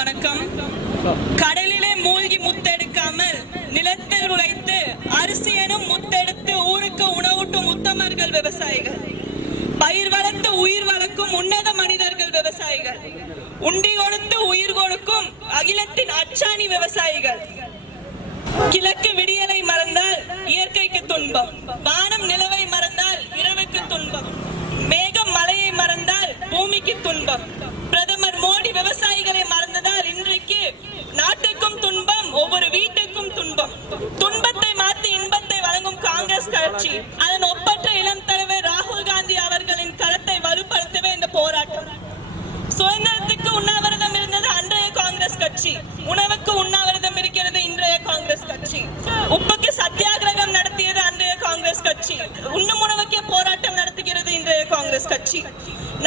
வணக்கம். கடலிலே மூழ்கி முத்தெடுக்காமல் நிலத்தில் உழைத்து அரிசியனும் முத்தெடுத்து ஊருக்கு உணவூட்டும் உத்தமர்கள் விவசாயிகள். பயிர் வளர்த்து உயிர் வளர்க்கும் உன்னத மனிதர்கள் விவசாயிகள். உண்டி கொடுத்து உயிர் கொடுக்கும் அகிலத்தின் அச்சாணி விவசாயிகள். கிழக்கு விடியலை மறந்தால் இயற்கைக்கு துன்பம். வானம் நிலவை மறந்தால் இரவுக்கு துன்பம். மேகம் மலையை மறந்தால் பூமிக்கு துன்பம். பிரதமர் மோடி விவசாயிகள் கட்சி அதன் ஒப்பற்ற இளம் தலைவர் ராகுல் காந்தி அவர்களின் கரத்தை வலுப்படுத்தவே இந்த போராட்டம். சுதந்திரத்துக்கு உண்ணாவிரதம் இருந்தது அன்றைய காங்கிரஸ் கட்சி. உணவுக்கு உண்ணாவிரதம் இருக்கிறது இன்றைய காங்கிரஸ் கட்சி. உப்புக்கு சத்தியாகிரகம் நடத்தியது அன்றைய காங்கிரஸ் கட்சி. உண்ணும் உணவுக்கே போராட்டம் நடத்துகிறது இன்றைய காங்கிரஸ் கட்சி.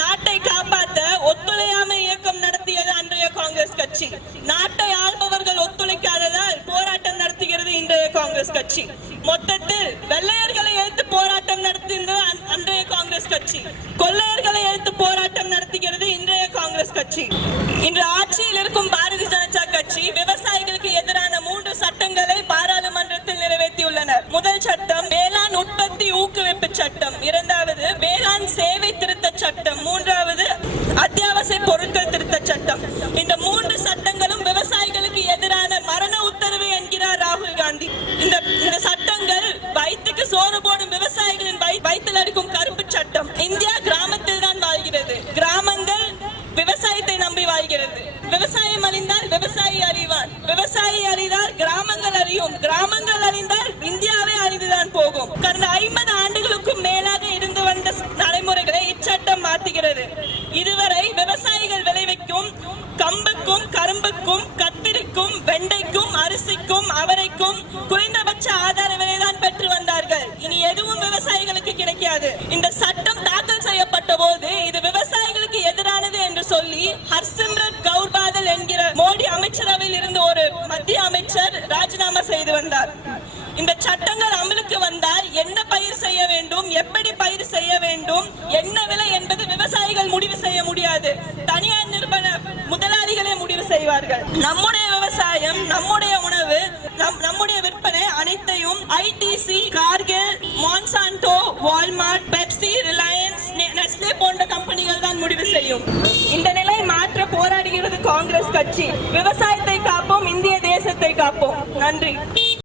நாட்டை காப்பாற்ற ஒத்துழையாமை இயக்கம் நடத்தியது அன்றைய காங்கிரஸ் கட்சி. நாட்டை ஆள்பவர்கள் ஒத்துழைக்காததால் போராட்டம் நடத்துகிறது இன்றைய காங்கிரஸ் கட்சி. மொத்தத்தில் வெள்ளையர்களை எதிர்த்து போராட்டம் நடத்தியது அன்றைய காங்கிரஸ் கட்சி. கொள்ளையர்களை எதிர்த்து போராட்டம் நடத்துகிறது இன்றைய காங்கிரஸ் கட்சி. இன்று ஆட்சியில் இருக்கும் பாரதிய ஜனதா கட்சி விவசாயிகளுக்கு எதிரான மூன்று சட்டங்களை பாராளுமன்றத்தில் நிறைவேற்றியுள்ளனர். முதல் சட்டம் விவசாயி அறிந்தால் கிராமங்கள் அறியும். கிராமங்கள் அறிந்தால் இந்தியாவே அறிந்துதான் போகும். கடந்த ஐம்பது ஆண்டுகளுக்கும் மேலாக இருந்து வந்த நடைமுறைகளை இச்சட்டம் மாற்றுகிறது. இதுவரை விவசாயிகள் விளைவிக்கும் கம்புக்கும் கரும்புக்கும் கத்திரிக்கும் வெண்டைக்கும் அரிசிக்கும் அவரைக்கும் குறைந்தபட்ச ஆதார விலைதான் பெற்று வந்தார்கள். இனி எதுவும் விவசாயிகளுக்கு கிடைக்காது. இந்த சட்டம் தாக்கல் செய்யப்பட்ட போது இது விவசாயிகளுக்கு எதிரானது என்று சொல்லி ஹர்சிம்ரத் கவுர் பாதல் என்கிற மோடி அமைச்சரவையில் இருந்து ஒரு மத்திய அமைச்சர் ராஜினாமா செய்து வந்தார். இந்த சட்டங்கள் அமலுக்கு வந்தால் என்ன பயிர் செய்ய வேண்டும் எப்படி பயிர் செய்ய வேண்டும் என்ன விலை என்பது விவசாயிகள் முடிவு செய்ய முடியாது. தனியார் நிறுவன முதலாளிகளே முடிவு செய்வார்கள். நம்முடைய விவசாயம் நம்முடைய உணவு நம்- நம்முடைய விற்பனை அனைத்தையும் ITC Cargill Monsanto Walmart Pepsi Reliance Nestle போன்ற கம்பெனிகள் தான் முடிவு செய்யும். இந்த நிலை காங்கிரஸ் கட்சி. விவசாயத்தை காப்போம் இந்திய தேசத்தை காப்போம். நன்றி.